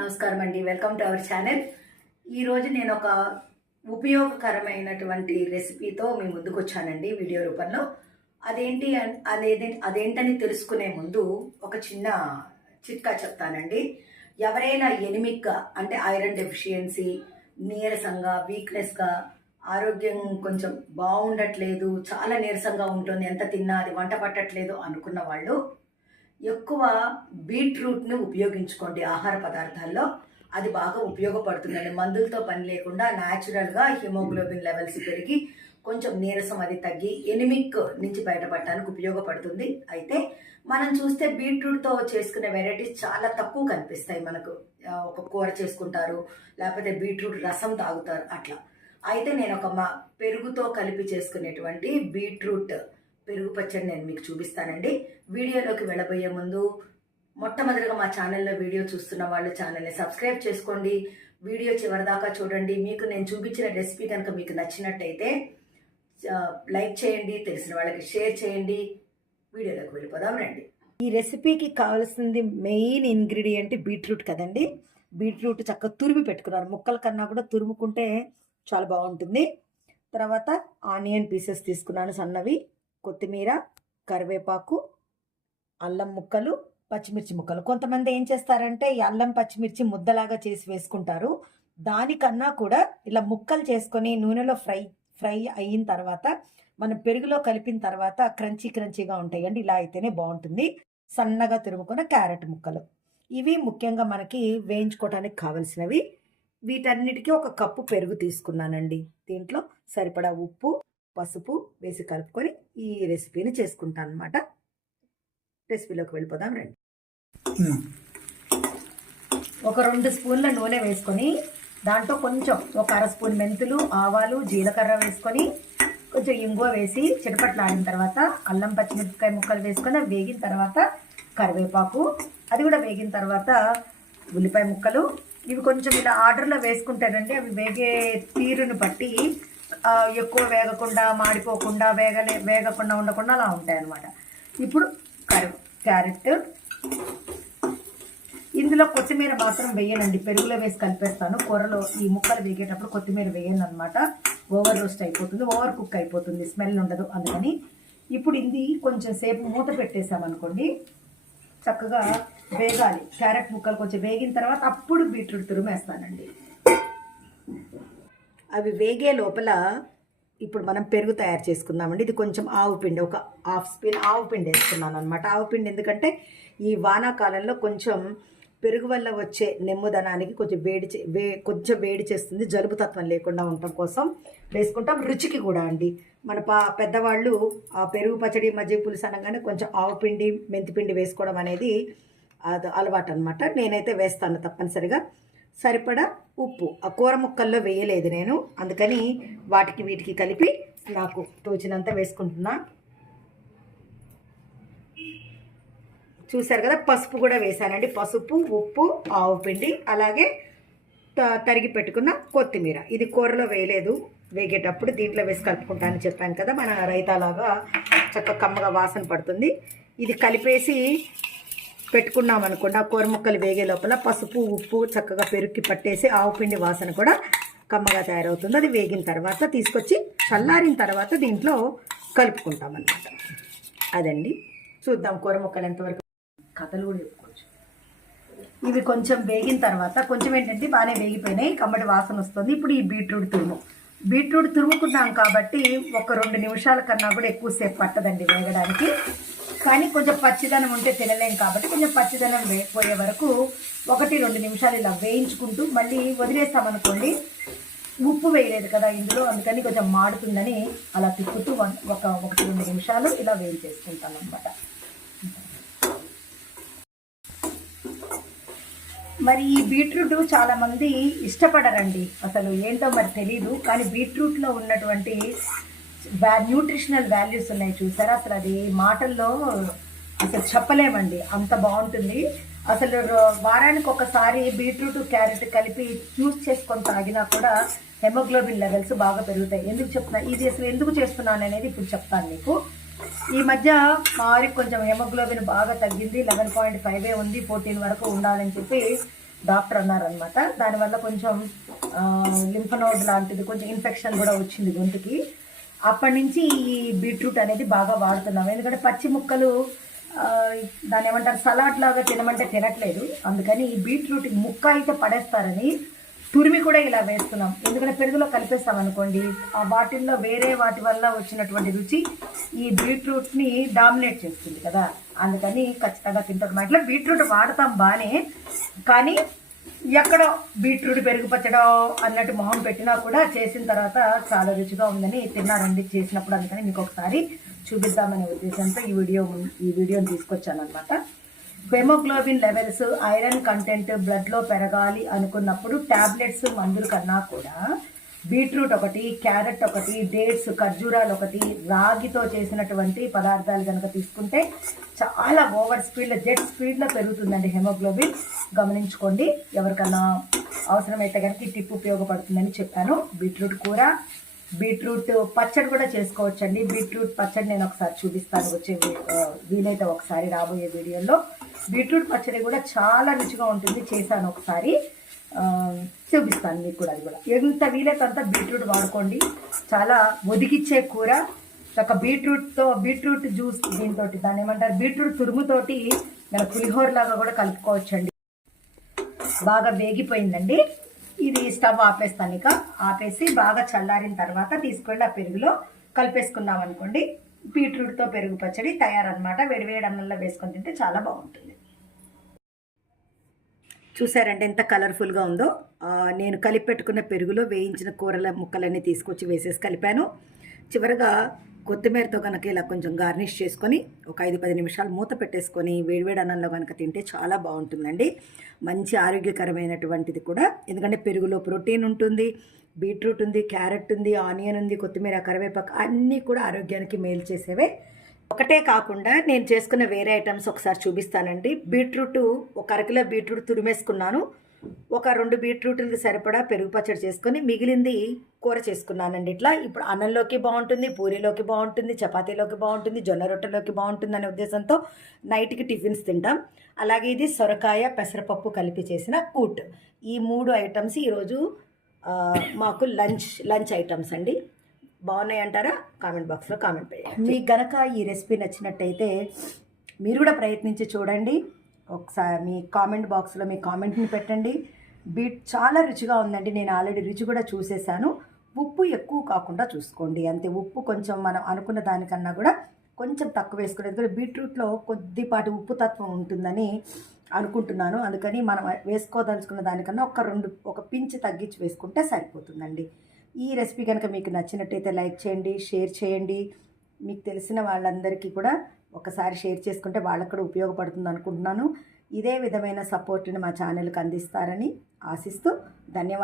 నమస్కారం అండి. Welcome to our channel ఈరోజు నేను ఒక ఉపయోగకరమైనటువంటి రెసిపీతో మీ ముందుకు వచ్చానండి వీడియో రూపంలో. అదేంటి అన్- అదేది అదేంటని తెలుసుకునే ముందు ఒక చిన్న చిట్కా చెప్తానండి. ఎవరైనా ఎనిమిక్గా అంటే ఐరన్ డెఫిషియన్సీ నీరసంగా వీక్నెస్గా ఆరోగ్యం కొంచెం బాగుండట్లేదు చాలా నీరసంగా ఉంటుంది ఎంత తిన్నా అది వంట పట్టట్లేదు అనుకున్న వాళ్ళు ఎక్కువ బీట్రూట్ని ఉపయోగించుకోండి ఆహార పదార్థాల్లో. అది బాగా ఉపయోగపడుతుందండి. మందులతో పని లేకుండా న్యాచురల్గా హిమోగ్లోబిన్ లెవెల్స్ పెరిగి కొంచెం నీరసం అది తగ్గి ఎనిమిక్ నుంచి బయటపడటానికి ఉపయోగపడుతుంది. అయితే మనం చూస్తే బీట్రూట్తో చేసుకునే వెరైటీస్ చాలా తక్కువ కనిపిస్తాయి మనకు. ఒక కూర చేసుకుంటారు లేకపోతే బీట్రూట్ రసం తాగుతారు అట్లా. అయితే నేను ఒక మా పెరుగుతో కలిపి చేసుకునేటువంటి బీట్రూట్ పెరుగు పచ్చడి నేను మీకు చూపిస్తానండి. వీడియోలోకి వెళ్ళబోయే ముందు మొట్టమొదటిగా మా ఛానల్లో వీడియో చూస్తున్న వాళ్ళు ఛానల్ని సబ్స్క్రైబ్ చేసుకోండి. వీడియో చివరిదాకా చూడండి. మీకు నేను చూపించిన రెసిపీ కనుక మీకు నచ్చినట్టయితే లైక్ చేయండి తెలిసిన వాళ్ళకి షేర్ చేయండి. వీడియోలోకి వెళ్ళిపోదాం రండి. ఈ రెసిపీకి కావాల్సింది మెయిన్ ఇంగ్రీడియంట్ బీట్రూట్ కదండి. బీట్రూట్ చక్కగా తురిమి పెట్టుకున్నారు. ముక్కల కన్నా కూడా తురుముకుంటే చాలా బాగుంటుంది. తర్వాత ఆనియన్ పీసెస్ తీసుకున్నాను సన్నవి. కొత్తిమీర కరివేపాకు అల్లం ముక్కలు పచ్చిమిర్చి ముక్కలు. కొంతమంది ఏం చేస్తారంటే ఈ అల్లం పచ్చిమిర్చి ముద్దలాగా చేసి వేసుకుంటారు. దానికన్నా కూడా ఇలా ముక్కలు చేసుకొని నూనెలో ఫ్రై ఫ్రై అయిన తర్వాత మనం పెరుగులో కలిపిన తర్వాత క్రంచీ క్రంచీగా ఉంటాయండి. ఇలా అయితేనే బాగుంటుంది. సన్నగా తురుముకున్న క్యారెట్ ముక్కలు. ఇవి ముఖ్యంగా మనకి వేయించుకోవడానికి కావలసినవి. వీటన్నిటికీ ఒక కప్పు పెరుగు తీసుకున్నానండి. దీంట్లో సరిపడా ఉప్పు పసుపు వేసి కలుపుకొని ఈ రెసిపీని చేసుకుంటాను అనమాట రెసిపీలోకి వెళ్ళిపోదాం రండి. ఒక రెండు స్పూన్ల నూనె వేసుకొని దాంట్లో కొంచెం ఒక అర స్పూన్ మెంతులు ఆవాలు జీలకర్ర వేసుకొని కొంచెం ఇంగువ వేసి చిటపట్లాడిన తర్వాత అల్లం పచ్చిమిరపకాయ ముక్కలు వేసుకొని అవి వేగిన తర్వాత కరివేపాకు అది కూడా వేగిన తర్వాత ఉల్లిపాయ ముక్కలు. ఇవి కొంచెం ఇలా ఆర్డర్లో వేసుకుంటారండి అవి వేగే తీరును బట్టి ఎక్కువ వేగకుండా మాడిపోకుండా వేగలే వేగకుండా ఉండకుండా అలా ఉంటాయి అన్నమాట ఇప్పుడు కరి క్యారెట్. ఇందులో కొత్తిమీర మాత్రం వేయనండి. పెరుగులో వేసి కలిపేస్తాను. కూరలో ఈ ముక్కలు వేగేటప్పుడు కొత్తిమీర వేయను అనమాట ఓవర్ రోస్ట్ అయిపోతుంది. ఓవర్ కుక్ అయిపోతుంది. స్మెల్ ఉండదు అందుకని. ఇప్పుడు ఇది కొంచెం సేపు మూత పెట్టేసామనుకోండి చక్కగా వేగాలి. క్యారెట్ ముక్కలు కొంచెం వేగిన తర్వాత అప్పుడు బీట్రూట్ తురుమేస్తానండి. అవి వేగే లోపల ఇప్పుడు మనం పెరుగు తయారు చేసుకుందామండి. ఇది కొంచెం ఆవు పిండి ఒక హాఫ్ స్పూన్ ఆవు పిండి వేసుకున్నాను అనమాట ఆవు పిండి ఎందుకంటే ఈ వానాకాలంలో కొంచెం పెరుగు వల్ల వచ్చే నెమ్మదనానికి కొంచెం వేడి చే వే కొంచెం వేడి చేస్తుంది. జలుబు తత్వం లేకుండా ఉండటం కోసం వేసుకుంటాం. రుచికి కూడా అండి. మన పా పెద్దవాళ్ళు ఆ పెరుగు పచ్చడి మజ్జి పులుసు అనగానే కొంచెం ఆవు పిండి మెంతి పిండి వేసుకోవడం అనేది అది అలవాటు అనమాట నేనైతే వేస్తాను తప్పనిసరిగా. సరిపడా ఉప్పు. ఆ కూర ముక్కల్లో వేయలేదు నేను. అందుకని వాటికి వీటికి కలిపి నాకు తోచినంత వేసుకుంటున్నా. చూసారు కదా పసుపు కూడా వేసానండి పసుపు ఉప్పు ఆవు పిండి అలాగే త- తరిగి పెట్టుకున్న కొత్తిమీర. ఇది కూరలో వేయలేదు. వేగేటప్పుడు దీంట్లో వేసి కలుపుకుంటానని చెప్పాను కదా మన రైతాలాగా చక్క కమ్మగా వాసన పడుతుంది. ఇది కలిపేసి పెట్టుకున్నాం అనుకోండి. ఆ కూర ముక్కలు వేగే లోపల పసుపు ఉప్పు చక్కగా పెరుక్కి పట్టేసి ఆవు పిండి వాసన కూడా కమ్మగా తయారవుతుంది. అది వేగిన తర్వాత తీసుకొచ్చి చల్లారిన తర్వాత దీంట్లో కలుపుకుంటాం అన్నమాట అదండి. చూద్దాం కూర ముక్కలు ఎంతవరకు కథలు కూడా చెప్పుకోవచ్చు. ఇవి కొంచెం వేగిన తర్వాత కొంచెం ఏంటంటే బాగానే వేగిపోయినాయి. కమ్మటి వాసన వస్తుంది. ఇప్పుడు ఈ బీట్రూట్ తురుము. బీట్రూట్ తురుముకున్నాం కాబట్టి ఒక రెండు నిమిషాల కన్నా కూడా ఎక్కువసేపు పట్టదండి వేగడానికి. కానీ కొంచెం పచ్చిదనం ఉంటే తినలేం కాబట్టి కొంచెం పచ్చిదనం వేయకపోయే వరకు ఒకటి రెండు నిమిషాలు ఇలా వేయించుకుంటూ మళ్ళీ వదిలేస్తామనుకోండి ఉప్పు వేయలేదు కదా ఇందులో అందుకని కొంచెం మాడుతుందని అలా తిప్పుతూ ఒక ఒకటి రెండు నిమిషాలు ఇలా వేయించేసుకుంటాను అనమాట మరి ఈ బీట్రూట్ చాలామంది ఇష్టపడరండి. అసలు ఏంటో మరి తెలీదు కానీ బీట్రూట్లో ఉన్నటువంటి న్యూట్రిషనల్ వాల్యూస్ ఉన్నాయి చూసారా? అసలు అది మాటల్లో అసలు చెప్పలేమండి. అంత బాగుంటుంది. అసలు వారానికి ఒకసారి బీట్రూట్ క్యారెట్ కలిపి జ్యూస్ చేసుకొని తాగినా కూడా హెమోగ్లోబిన్ లెవెల్స్ బాగా పెరుగుతాయి. ఎందుకు చెప్తున్నా? ఇది అసలు ఎందుకు చేస్తున్నాను అనేది ఇప్పుడు చెప్తాను మీకు. ఈ మధ్య మారి కొంచెం హెమోగ్లోబిన్ బాగా తగ్గింది. లెవెన్ పాయింట్ ఫైవ్ ఉంది. ఫోర్టీన్ వరకు ఉండాలని చెప్పి డాక్టర్ అన్నారనమాట దానివల్ల కొంచెం లింఫనోడ్ లాంటిది కొంచెం ఇన్ఫెక్షన్ కూడా వచ్చింది గొంతుకి. అప్పటి నుంచి ఈ బీట్రూట్ అనేది బాగా వాడుతున్నాం. ఎందుకంటే పచ్చి ముక్కలు దాని దాన్ని ఏమంటారు సలాడ్ లాగా తినమంటే తినట్లేదు. అందుకని ఈ బీట్రూట్ ముక్క అయితే పడేస్తారని తురిమి కూడా ఇలా వేస్తున్నాం. ఎందుకంటే పెరుగులో కలిపేస్తాం అనుకోండి ఆ వాటిల్లో వేరే వాటి వల్ల వచ్చినటువంటి రుచి ఈ బీట్రూట్ని డామినేట్ చేస్తుంది కదా. అందుకని ఖచ్చితంగా తింటాం. మా ఇంట్లో బీట్రూట్ వాడతాం బాగానే కానీ ఎక్కడో బీట్రూట్ పెరుగు పచ్చడో అన్నట్టు మొహం పెట్టినా కూడా చేసిన తర్వాత చాలా రుచిగా ఉందని తిన్నారండి చేసినప్పుడు అందుకని మీకు ఒకసారి చూపిద్దామనే ఉద్దేశంతో ఈ వీడియో ఈ వీడియోని తీసుకొచ్చాను అనమాట హెమోగ్లోబిన్ లెవెల్స్ ఐరన్ కంటెంట్ బ్లడ్లో పెరగాలి అనుకున్నప్పుడు టాబ్లెట్స్ మందులు కన్నా కూడా బీట్రూట్ ఒకటి క్యారెట్ ఒకటి డేట్స్ ఖర్జూరాలు ఒకటి రాగితో చేసినటువంటి పదార్థాలు కనుక తీసుకుంటే చాలా ఓవర్ స్పీడ్లో జెట్ స్పీడ్లో పెరుగుతుందండి హెమోగ్లోబిన్. గమనించుకోండి. ఎవరికన్నా అవసరమైతే కనుక ఈ టిప్ ఉపయోగపడుతుందని చెప్పాను. బీట్రూట్ కూర బీట్రూట్ పచ్చడి కూడా చేసుకోవచ్చండి. బీట్రూట్ పచ్చడి నేను ఒకసారి చూపిస్తాను. వచ్చే వీలైతే ఒకసారి రాబోయే వీడియోలో. బీట్రూట్ పచ్చడి కూడా చాలా రుచిగా ఉంటుంది. చేశాను ఒకసారి. చూపిస్తాను మీకు కూడా అది కూడా. ఎంత వీలైతే అంత బీట్రూట్ వాడుకోండి. చాలా ఒదిగిచ్చే కూర. ఒక బీట్రూట్తో బీట్రూట్ జ్యూస్ దీంతో దాన్ని ఏమంటారు? బీట్రూట్ తురుముతోటి మన పులిహోర లాగా కూడా కలుపుకోవచ్చండి. బాగా వేగిపోయిందండి. ఇది స్టవ్ ఆపేస్తాను ఇక. ఆపేసి బాగా చల్లారిన తర్వాత తీసుకెళ్ళి ఆ పెరుగులో కలిపేసుకున్నాం అనుకోండి. బీట్రూట్తో పెరుగు పచ్చడి తయారనమాట వేడివేడి అన్నంలో వేసుకొని తింటే చాలా బాగుంటుంది. చూసారంటే ఎంత కలర్ఫుల్గా ఉందో. నేను కలిపి పెట్టుకున్న పెరుగులో వేయించిన కూరల ముక్కలన్నీ తీసుకొచ్చి వేసేసి కలిపాను. చివరగా కొత్తిమీరతో కనుక ఇలా కొంచెం గార్నిష్ చేసుకొని ఒక ఐదు పది నిమిషాలు మూత పెట్టేసుకొని వేడివేడి అన్నంలో కనుక తింటే చాలా బాగుంటుందండి. మంచి ఆరోగ్యకరమైనటువంటిది కూడా. ఎందుకంటే పెరుగులో ప్రోటీన్ ఉంటుంది బీట్రూట్ ఉంది క్యారెట్ ఉంది ఆనియన్ ఉంది కొత్తిమీర కరివేపాకు అన్నీ కూడా ఆరోగ్యానికి మేలు చేసేవే. ఒకటే కాకుండా నేను చేసుకున్న వేరే ఐటమ్స్ ఒకసారి చూపిస్తానండి. బీట్రూట్ ఒక అరకిలో బీట్రూట్ తురిమేసుకున్నాను. ఒక రెండు బీట్రూట్లకి సరిపడా పెరుగు పచ్చడి చేసుకొని మిగిలింది కూర చేసుకున్నానండి ఇట్లా. ఇప్పుడు అన్నంలోకి బాగుంటుంది పూరీలోకి బాగుంటుంది చపాతీలోకి బాగుంటుంది జొన్న రొట్టెలోకి బాగుంటుంది అనే ఉద్దేశంతో నైట్కి టిఫిన్స్ తింటాం. అలాగే ఇది సొరకాయ పెసరపప్పు కలిపి చేసిన కూట్. ఈ మూడు ఐటమ్స్ ఈరోజు మాకు లంచ్ లంచ్ ఐటమ్స్ అండి. బాగున్నాయి అంటారా? కామెంట్ బాక్స్లో కామెంట్ చేయండి మీకు గనక ఈ రెసిపీ నచ్చినట్టయితే మీరు కూడా ప్రయత్నించి చూడండి. ఒకసారి మీ కామెంట్ బాక్స్లో మీ కామెంట్ని పెట్టండి. బీట్ చాలా రుచిగా ఉందండి. నేను ఆల్రెడీ రుచి కూడా చూసేసాను. ఉప్పు ఎక్కువ కాకుండా చూసుకోండి. అంతే ఉప్పు కొంచెం మనం అనుకున్న దానికన్నా కూడా కొంచెం తక్కువ వేసుకోండి. ఎందుకంటే బీట్రూట్లో కొద్దిపాటి ఉప్పు తత్వం ఉంటుందని అనుకుంటున్నాను. అందుకని మనం వేసుకోదలుచుకున్న దానికన్నా ఒక రెండు ఒక పించి తగ్గించి వేసుకుంటే సరిపోతుందండి. ఈ రెసిపీ కనుక మీకు నచ్చినట్టయితే లైక్ చేయండి షేర్ చేయండి. మీకు తెలిసిన వాళ్ళందరికీ కూడా ఒకసారి షేర్ చేసుకుంటే వాళ్ళకు కూడా ఉపయోగపడుతుంది అనుకుంటున్నాను. ఇదే విధమైన సపోర్ట్ని మా ఛానల్కి అందిస్తారని ఆశిస్తూ ధన్యవాదాలు.